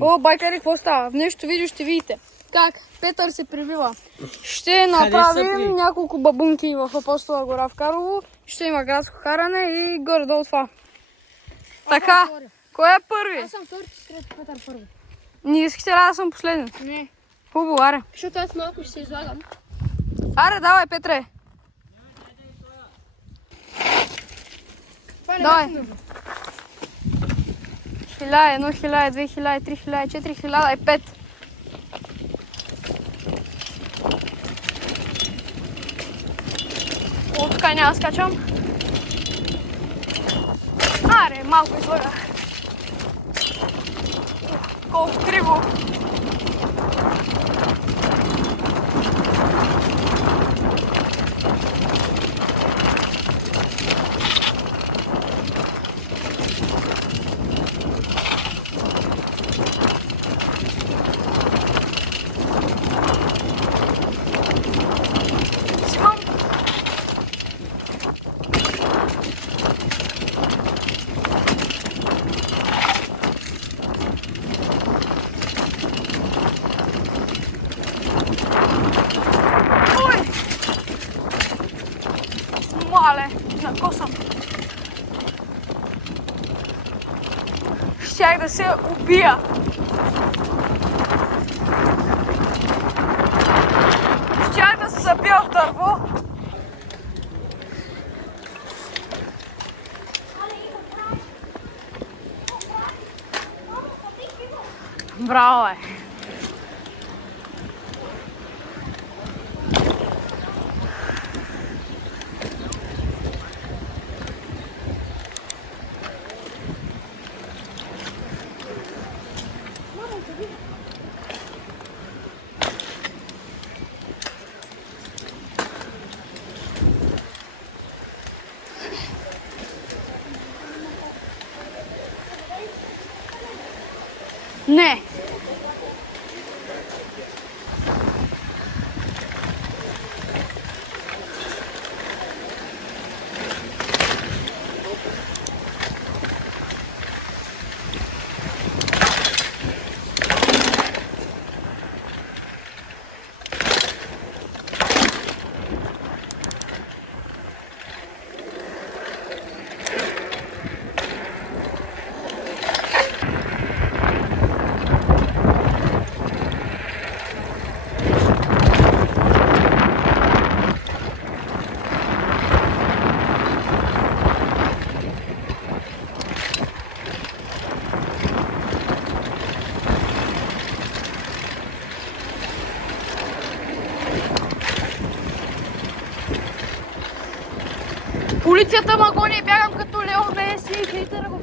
О, байкари, какво става? В нещо видео ще видите как Петър се прибива. Ще направим няколко бабунки в Апостола гора в Карлово. Ще има градско каране и горе-долу това. Така, кой е първи? Аз съм втори, трети, Петър първи. Не искате ли да съм последен? Не. Хубаво, аре. Защото аз малко ще се излагам. Аре, давай, Петре. Давай. 1000, 1000, 2000, 3000, 4005. О, тук няма скачам. Аре, малко излагах. Колко криво. Мале, накосам. Щях да се убия. Щях да се забия в дърво. Браво, е. Не. Полицията ма гони, бягам като Лео Меси и хейтера го.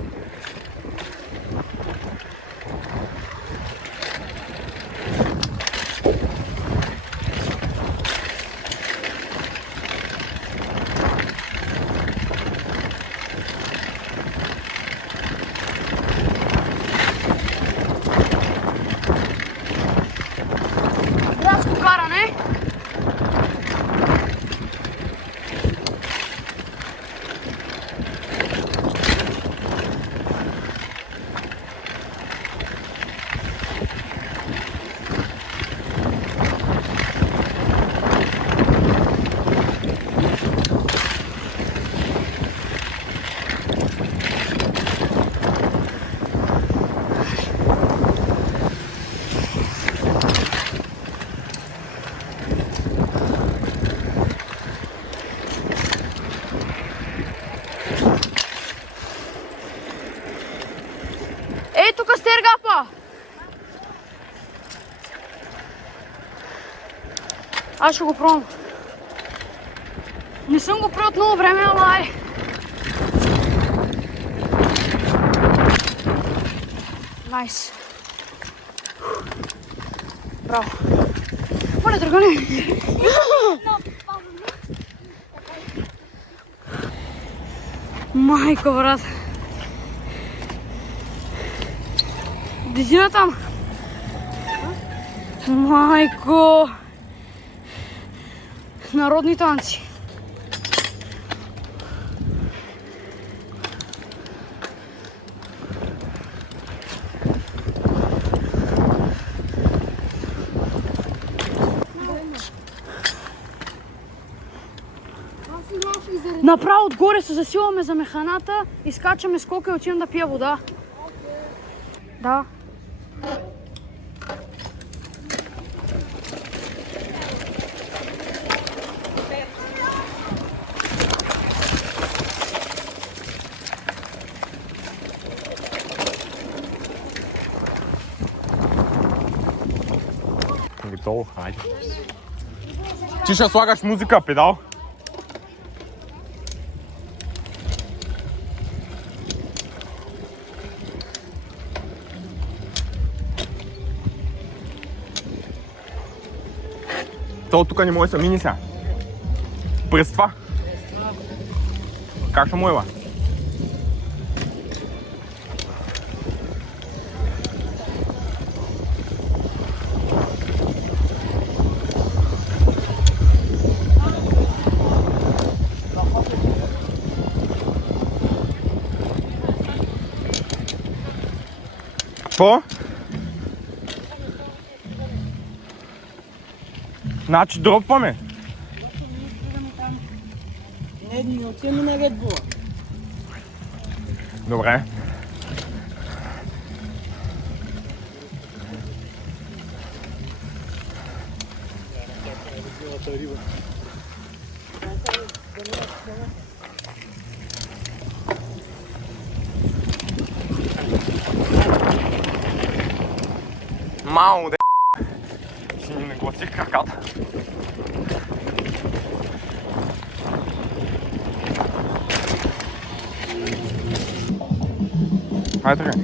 Градско каране. Ей, тук стергапа! Аз ще го пробвам. Не съм го пробвал от много време, ама ай. Найс. Браво. Оле, другане! Майко, брат. Дежина там. Майко. Народни танци. Направо отгоре се засилваме за механата, изкачаме скока и отивам да пия вода. Да. Готово, хайде. Ти ще слагаш музика, педал? То тук не може да се мини сега. През това. Как ще му ева? Какво? Значи дропваме. Не отиваме на Red Bull. Добре. Мамо, де си ни нагласих краката. Хайде така.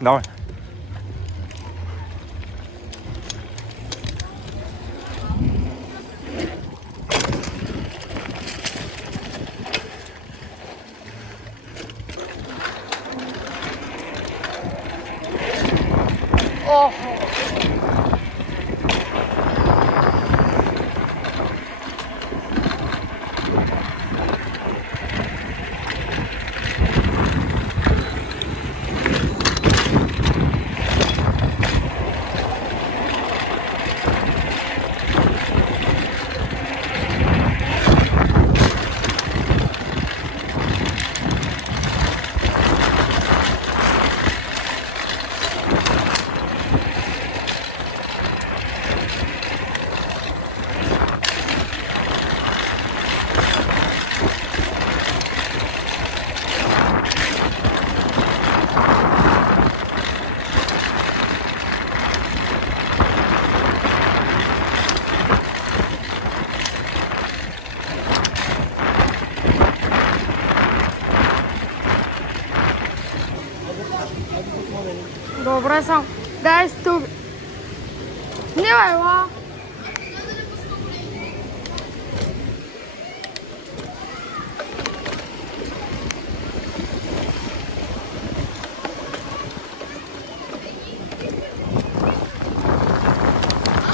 Давай. Добре съм. Дай стук. Не бе, ла.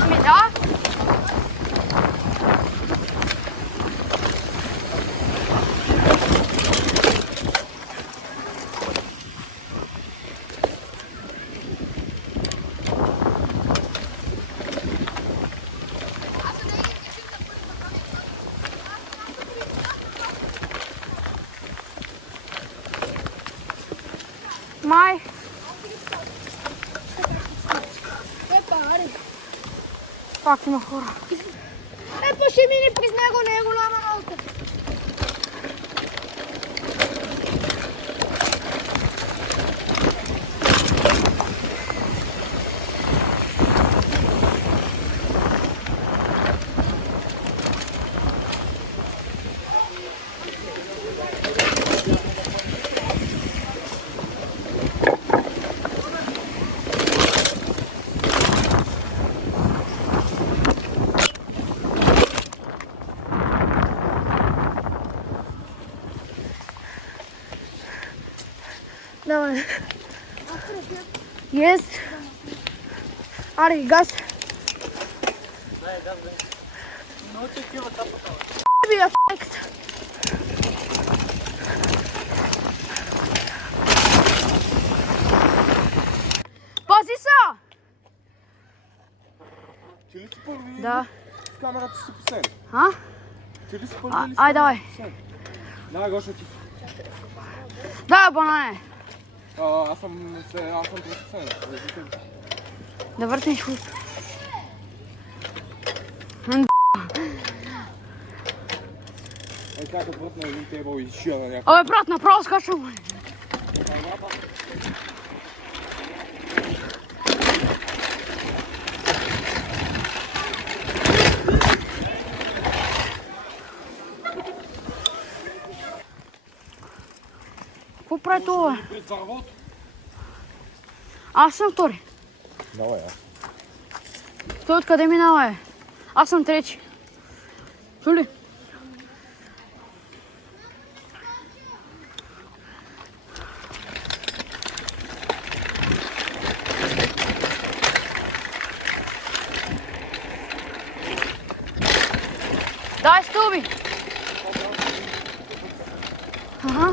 Ми да. Май. Пак има хора. Ето ще мине през него, не е голяма работа. Давай. Есть. Ари, газ. Бия факт. Пази са! Ти ли си първи? Да. С камерата си последен. А? Ти ли си първи или с Ай, камерата давай. си последен? Давай, Гоша, ти. Да, банане. Аз съм предпоследен. Да въртнеш хуй. Ей, така брат на един тейбъл и шия на някакъв. Абе, брат, направо скачвам. Какво прави това? През дървото. Аз съм втори. Давай, Той откъде минава е? Аз съм трети. Чули? Дай стълби! Ага.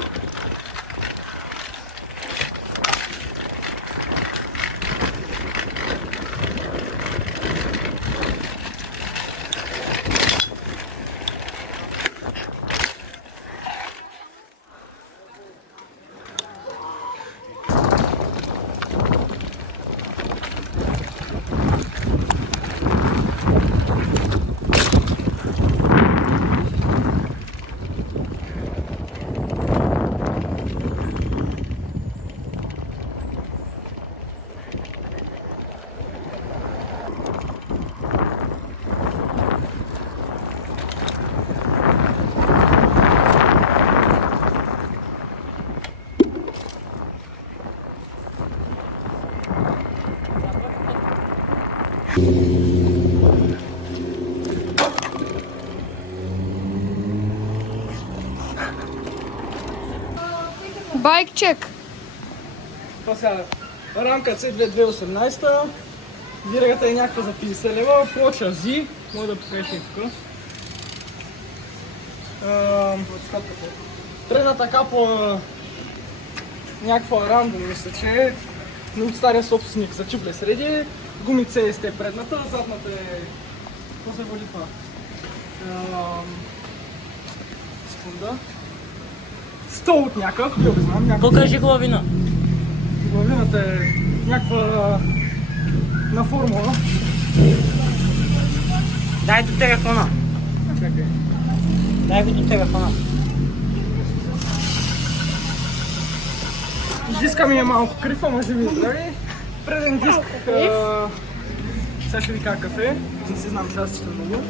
Байк чек. Това сега, рамка C2 2018, дирегата е някаква за 50 лева, плоча Z, може да покажеш и тук. Трена капла някаква рандом, мисля, че е, но от стария собственик за чупле среди, гумице е сте предната, задната е... Какво се води това? Секунда. Стол от някакъв, не го знам, някакъв... Покажи главина. Главината е някаква на формула. Дай до телефона. Чакай. Дай ви до телефона. Диска ми е малко крив, ама ще ви здрави. Преден диск... Сега ще ви кажа кафе. Не си знам частите много.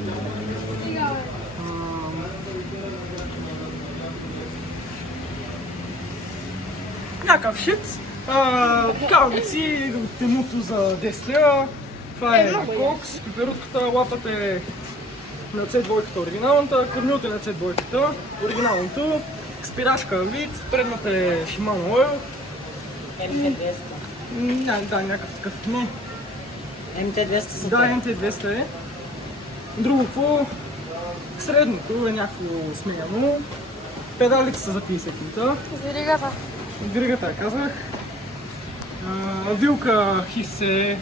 Някакъв шит. Калници, темуто за 10 лева. Това е на кокс. Пиперутката, лапата е на C2-ката оригиналната, кормилата е на C2-ката оригиналното. Спирачка вид, предната е Shimano Oil. Да, някакъв такъв. Не. МТ-200 са Да, MT-200 е. Друго какво? Средното е някакво сменяно. Педалите са за 50 км. Веригата. Веригата казах. Вилка Хисе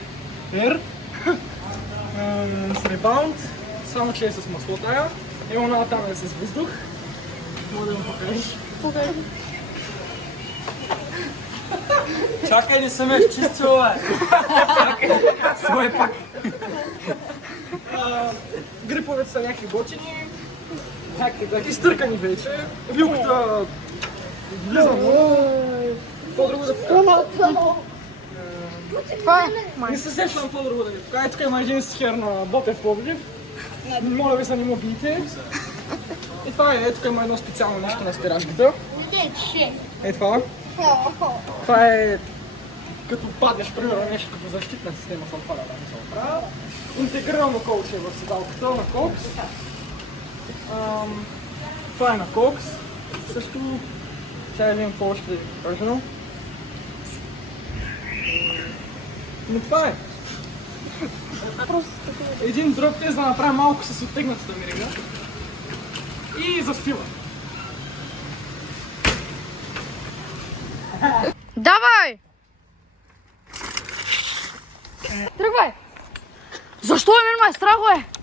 R. С ребаунд. Само че е с масло тая. Има там е с въздух. Мога да го покажеш. Покажи. Чакай, не съм я изчистила, Свой пак. Гриповете са някакви готини. Изтъркани вече. Вилката влиза много. По-друго да покажа. Това е. Не се сещам по-друго да ви покажа. Тук има един схер на Ботев Пловдив. Моля ви се, не му бийте. И това е, тук има едно специално нещо на спирачката. Е това. Това е като паднеш, примерно нещо като защитна система се отваря, да не се оправя. Интегрирано колче в седалката на кокс. Това е на кокс. Също, сега видим какво ще е кажено. Но това е. Един друг тест да направим малко с оттегнатата мирига. И заспива. Давай! Тръгвай! Защо е мен ме страхо е?